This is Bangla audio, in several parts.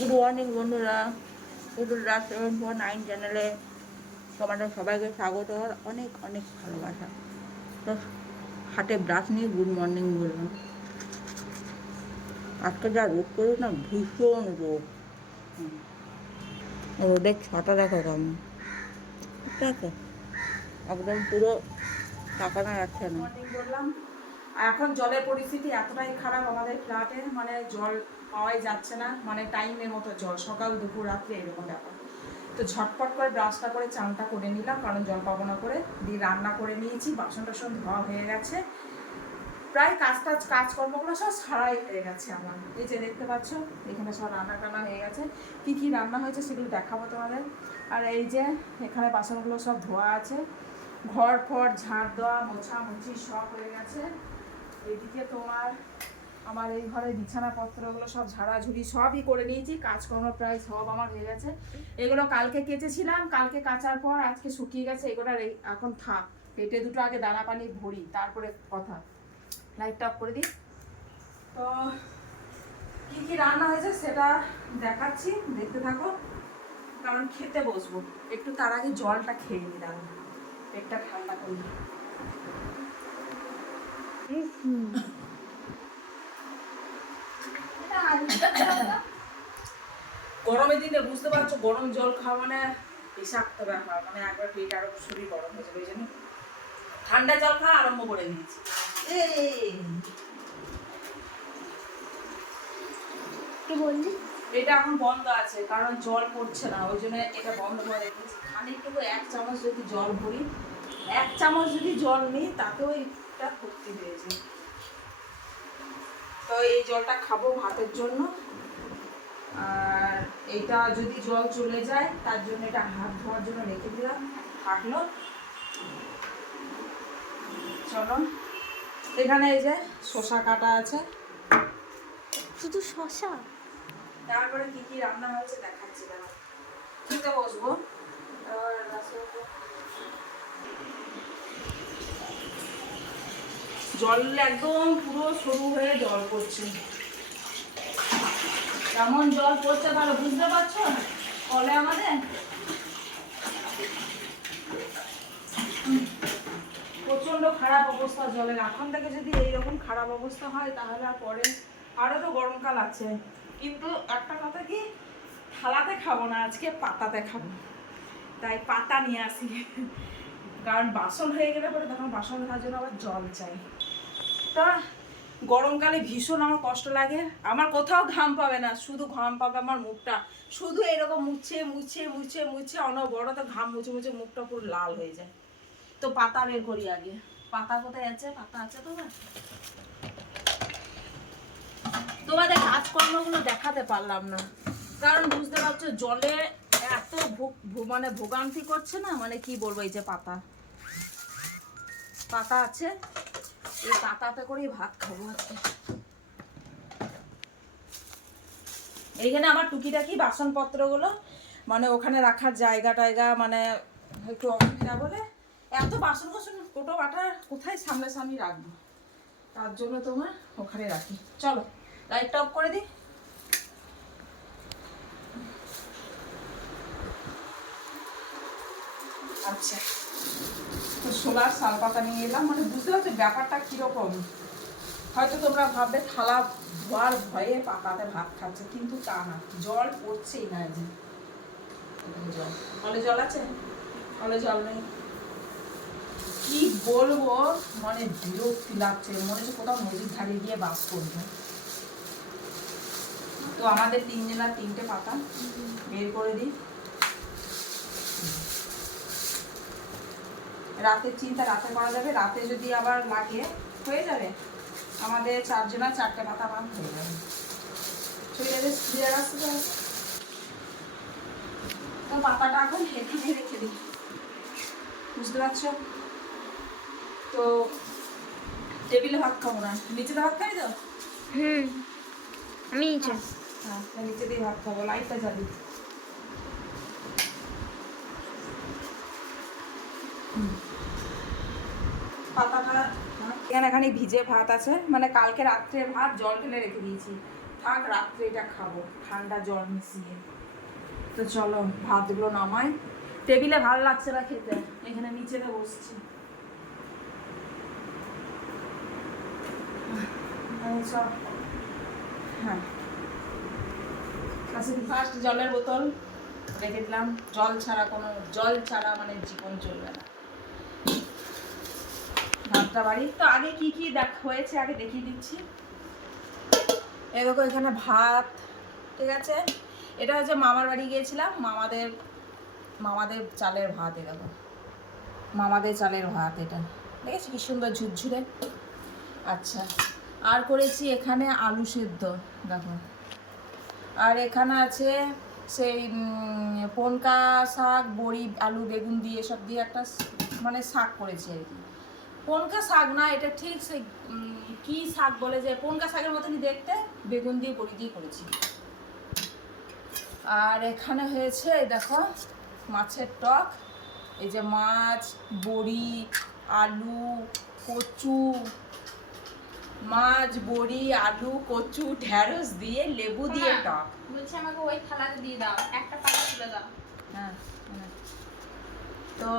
গুড মর্নিং বন্ধুরা, পুতুল রাজ 749 চ্যানেলে তোমাদের সবাইকে স্বাগত আর অনেক অনেক ভালোবাসা। তো হাতে ব্রাশ নিয়ে গুড মর্নিং বললাম। আজকে যা রোদ করে না, ভীষণ রোদ। রোদের ছাতা দেখো কেমন, ঠিক আছে, একদম পুরো তাকানো যাচ্ছে না। মর্নিং বললাম। এখন জলের পরিস্থিতি এতটাই খারাপ আমাদের ফ্ল্যাটে, মানে জল পাওয়াই যাচ্ছে না, মানে টাইমের মতো জল, সকাল দুপুর রাত্রে এরকম ব্যাপার। তো ঝটপট করে ব্রাশটা করে চানটা করে নিলাম, কারণ জল পাবো না করে। দিয়ে রান্না করে নিয়েছি, বাসন টাসন ধোয়া হয়ে গেছে, প্রায় কাজকর্মগুলো সব সারাই হয়ে গেছে আমার। এই যে দেখতে পাচ্ছ এখানে সব রান্না টান্না হয়ে গেছে। কি কি রান্না হয়েছে সেগুলো দেখাবো তোমাদের। আর এই যে এখানে বাসনগুলো সব ধোয়া আছে, ঘর ফর ঝাড় দেওয়া মোছামুছি সব হয়ে গেছে। এইদিকে তোমার আমার এই ঘরের বিছানাপত্রগুলো সব ঝাড়াঝুড়ি সবই করে নিয়েছি, কাজকর্ম প্রায় সব আমার হয়ে গেছে। এগুলো কালকে কেচেছিলাম, কালকে কাচার পর আজকে শুকিয়ে গেছে। এগুলো এখন থাক, পেটে দুটো আগে দানা পানি ভরি, তারপরে কথা। লাইটটা অফ করে দিই। তো কি কি রান্না হয়েছে সেটা দেখাচ্ছি, দেখতে থাকো, কারণ খেতে বসবো। একটু তার আগে জলটা খেয়ে নিই, দাঁড়ান পেটটা ঠান্ডা করি। গরমের দিনে বুঝতে পারছো, গরম জল খাওয়া মানে বিষাক্ত ব্যাপার, মানে একবার পেট আরো শরীর গরম হয়ে যাবে। ওই জন্য ঠান্ডা জল খাওয়া আরম্ভ করে দিয়েছি। কি বললি? এটা এখন বন্ধ আছে, কারণ জল পড়ছে না, ওই জন্য এটা বন্ধ করে রেখেছি। খানিকটুকু 1 চামচ যদি জল ভরি, 1 চামচ যদি জল নিই, তাতেও এটা ভর্তি হয়ে যায়। তো এই জলটা খাবো ভাতের জন্য। আর এটা যদি জল চলে যায়, তার জন্য এটা হাত ধোয়ার জন্য রেখে দিলাম, থাকলো। চলো, এখানে এই যে শসা কাটা আছে। শুধু শশা? তারপরে কি কি রান্না হয়েছে দেখাচ্ছি, দাঁড়া খেতে বসবো। জল একদম পুরো সরু হয়ে জল পড়ছে, কেমন জল পড়ছে তাহলে বুঝতে পারছো কলে আমাদের। প্রচন্ড খারাপ অবস্থা জলের। এখন থেকে যদি এইরকম খারাপ অবস্থা হয়, তাহলে আর পরে আরো তো গরমকাল আছে। কিন্তু একটা কথা কি, থালাতে খাবো না আজকে, পাতাতে খাবো। তাই পাতা নিয়ে আসি, কারণ বাসন হয়ে গেলে পরে তখন বাসন ধোয়ার জন্য আবার জল চাই। তা গরমকালে ভীষণ আমার কষ্ট লাগে। আমার কোথাও ঘাম পাবে না, শুধু ঘাম পাবে আমার মুখটা। শুধু এরকম মুছে মুছে মুছে মুছে অনবরত ঘাম মুছে মুছে মুখটা পুরো লাল হয়ে যায়। তো পাতা বের করি আগে। পাতা কোথায় আছে? পাতা আছে তোমাদের কাজকর্মগুলো দেখাতে পারলাম না, কারণ বুঝতে পারছো জলে এত মানে ভোগান্তি করছে না, মানে কি বলবো। এই যে পাতা পাতা আছে, এই পাতাতে করেই ভাত খাবো আজকে। এইখানে আমার টুকিটাকি বাসনপত্রগুলো, মানে ওখানে রাখার জায়গা টায়গা মানে একটু অসুবিধা বলে, এত বাসন কোসন কোটো বাটা কোথায় সামনাসামনি রাখবো, তার জন্য তোমার ওখানে রাখি। চলো লাইটটা অফ করে দিই। আচ্ছা, তো সোলার শাল পাতা নিয়ে এলাম, মানে বুঝতে পারছো ব্যাপারটা কীরকম। হয়তো তোমরা ভাববে থালা ধোয়ার ভয়ে পাতাতে ভাত খাচ্ছে, কিন্তু তা না, জল পড়ছেই না। যে জল, কলে জল আছে, কলে জল নেই। কি বলবো, মানে বিরক্তি লাগছে, মনে হচ্ছে কোথাও নদীর ধারে গিয়ে বাস করবে। তো আমাদের 3 জনের 3টে পাতা বের করে দিই। রাতের চিন্তা রাতে করা যাবে, রাতে যদি আবার লাগে হয়ে যাবে। আমাদের 4 জনের 4টে পাতা আমার হয়ে যাবে। তো পাতাটা এখন এখানে রেখে দিই, বুঝতে পারছো। তো টেবিলে ভাত খাবো না, নিচেতে ভাত খাই তো। আমি হ্যাঁ, নিচে দিয়ে ভাত খাবো। লাইটটা জ্বালি। পাতাটা এখানে ভিজে ভাত আছে, মানে কালকে রাত্রের ভাত জল ঢেলে রেখে দিয়েছি। থাক, রাত্রে এটা খাবো ঠান্ডা জল মিশিয়ে। তো চলো ভাতগুলো নামাই, টেবিলে ভালো লাগছে না খেতে, এখানে নিচেতে বসছি। হ্যাঁ, আচ্ছা ফার্স্ট জলের বোতল রেখে দিলাম, জল ছাড়া মানে জীবন চলবে না। ভাতটা বাড়ি তো আগে কি কি হয়েছে আগে দেখিয়ে দিচ্ছি। এই দেখো এখানে ভাত, ঠিক আছে, এটা হচ্ছে মামার বাড়ি গিয়েছিলাম, মামাদের চালের ভাত। এ দেখো মামাদের চালের ভাত, এটা দেখেছি কি সুন্দর ঝুরঝুরে। আচ্ছা, আর করেছি এখানে আলু সেদ্ধ দেখো, আর এখানে আছে সেই পনকা শাক, বড়ি, আলু, বেগুন দিয়ে এসব দিয়ে একটা মানে শাক করেছি আর কি। পনকা শাক না, এটা ঠিক সেই কি শাক বলে, যে পনকা শাকের মতনই দেখতে, বেগুন দিয়ে বড়ি দিয়ে করেছি। আর এখানে হয়েছে দেখো মাছের টক, এই যে মাছ, বড়ি, আলু, কচু, মাছ, বড়ি, আলু, কচু, ঢেঁড়স দিয়ে লেবু দিয়ে টক। বলছি আমাকে ওই থালাতে দিয়ে দাও, একটা পাতা তুলে দাও। হ্যাঁ, তো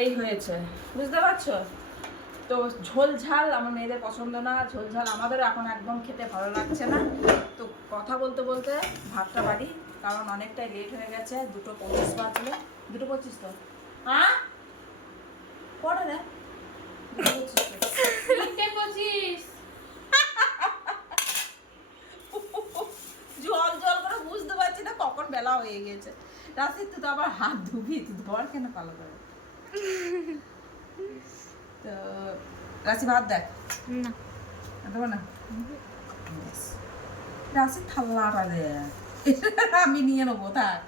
এই হয়েছে, বুঝতে পারছো? তো ঝোল ঝাল আমার মেয়েদের পছন্দ না, ঝোল ঝাল আমাদের এখন একদম খেতে ভালো লাগছে না। তো কথা বলতে বলতে ভাতটা বাড়ি, কারণ অনেকটাই লেট হয়ে গেছে, 2:25 বাজলে। 2:25 তো হ্যাঁ পড়ে রে 3:25। জল জল করে বুঝতে পারছি না কখন বেলা হয়ে গেছে। রাশি তুই তো আবার হাত ধুবি, তুই ধর কেন ভালো করে। তো রাশি ভাত দেখ না দেবো না, রাশি থাল্লাটা দে, আমি নিয়ে নেবো, থাক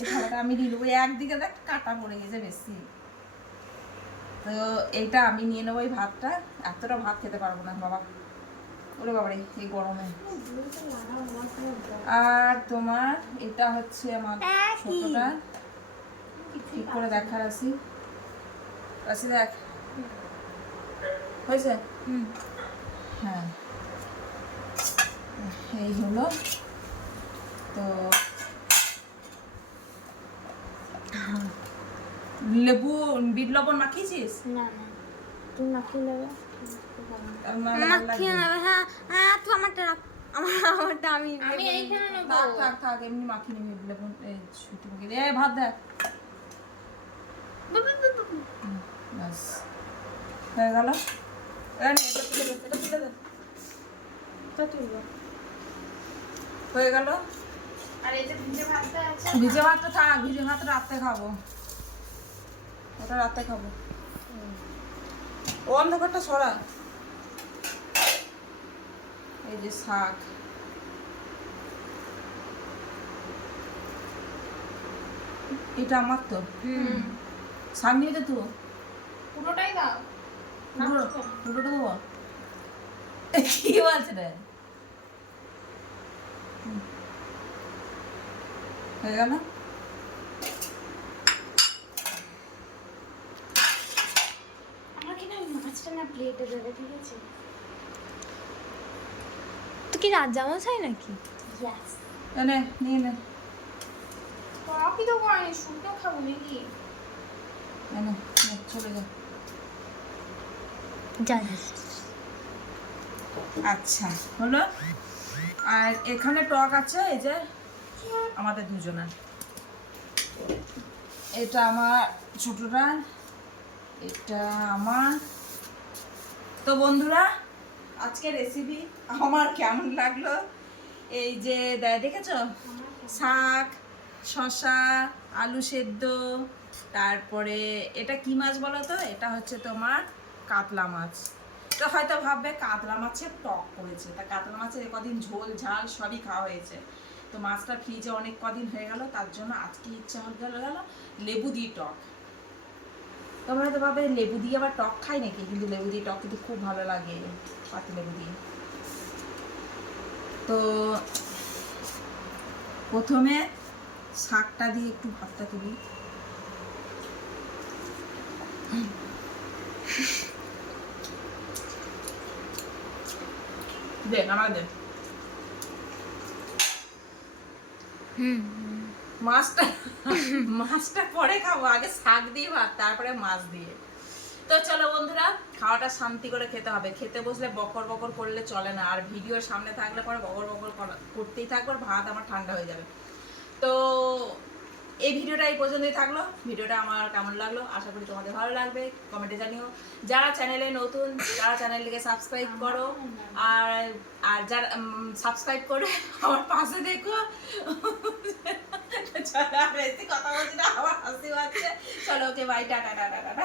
এই থালাটা আমি নিয়ে নেবো। একদিকে দেখ কাটা পড়ে গেছে বেশি, তো এইটা আমি নিয়ে নেবো এই ভাতটা। এতটা ভাত খেতে পারবো না বাবা, ওরে বাবারে এই গরমে। আর তোমার এটা হচ্ছে আমার ছোটটা, ঠিক করে দেখা রাশি, রাশি দেখ হয়েছে। হ্যাঁ, এই হলো। তো লেবু বিট লবণ মাখিয়েছিস? না না, তুমি মাখিয়ে নেবে। মাখিয়ে নেবে, হ্যাঁ হ্যাঁ, তুই আমারটা রাখ, আমারটা আমি এইখানে নেবো। থাক থাক থাক, এমনি মাখিয়ে নিবি লেবু। এই ছুটি মুখে দে, ভাত দেখ ব্যাস হয়ে গেল। এটা তুলে দে, এটা তুলে দে, তো তুলবো। হয়ে গেল। আর এই যে ভিজে ভাতটা আছে, ভিজে ভাতটা থাক, ভিজে ভাত রাত্রে খাবো, ওটা রাত্রে খাবো। ও অন্ধকারটা সরা। এই যে শাক, এটা আমার তো শাক নিয়ে দে তো, পুরোটাই দাও। পুরোটা দেবো। কি বলছে রে, হয়ে গেল। আমাকে না মাছটা না প্লেটে দেবে, ঠিক আছে? তুই কি রাজজামশাই নাকি? ইয়েস। নে নিয়ে নে, টকই তো করেনি, শুকনো খাবো নাকি? নে নে, চলে যা। যাই। আচ্ছা হলো। আর এখানে টক আছে, এই যে আমাদের দুজনের, এটা আমার ছোটটা, এটা আমার। তো বন্ধুরা আজকে রেসিপি আমার কেমন লাগলো, এই যে দেখেছো শাক, শসা, আলু সেদ্ধ, তারপরে এটা কি মাছ বলো তো, এটা হচ্ছে তোমার কাতলা মাছ। তো হয়তো ভাববে কাতলা মাছের টক করেছে, তা কাতলা মাছের কদিন ঝোল ঝাল সবই খাওয়া হয়েছে। তো মাছটা ফ্রিজে অনেক কদিন হয়ে গেল, তার জন্য আজকে ইচ্ছা হয়ে গেল লেবু দিয়ে টক। তোমরা হয়তো ভাবে লেবু দিয়ে আবার টক খাই নাকি, কিন্তু লেবু দিয়ে টক কিন্তু খুব ভালো লাগে, পাতি লেবু দিয়ে। তো প্রথমে শাকটা দিয়ে একটু ভাতটা তুলি, দে আমার দে। হুম মাছটা পরে খাবো, আগে শাক দিয়ে ভাত, তারপরে মাছ দিয়ে। তো চলো বন্ধুরা, খাওয়াটা শান্তি করে খেতে হবে। খেতে বসলে বকর বকর করলে চলে না, আর ভিডিওর সামনে থাকলে পরে বকর বকর করতেই থাকবো, আর ভাত আমার ঠান্ডা হয়ে যাবে। তো এই ভিডিওটা এই পর্যন্তই থাকলো। ভিডিওটা আমার কেমন লাগলো আশা করি তোমাদের ভালো লাগবে, কমেন্টে জানিও। যারা চ্যানেলে নতুন তারা চ্যানেলটিকে সাবস্ক্রাইব করো, আর আর যারা সাবস্ক্রাইব করে আমার পাশে দেখো। চলো আর বেশি কথা বলছি না, আমার হাসি পাচ্ছে। চলো okay bye, tata tata tata.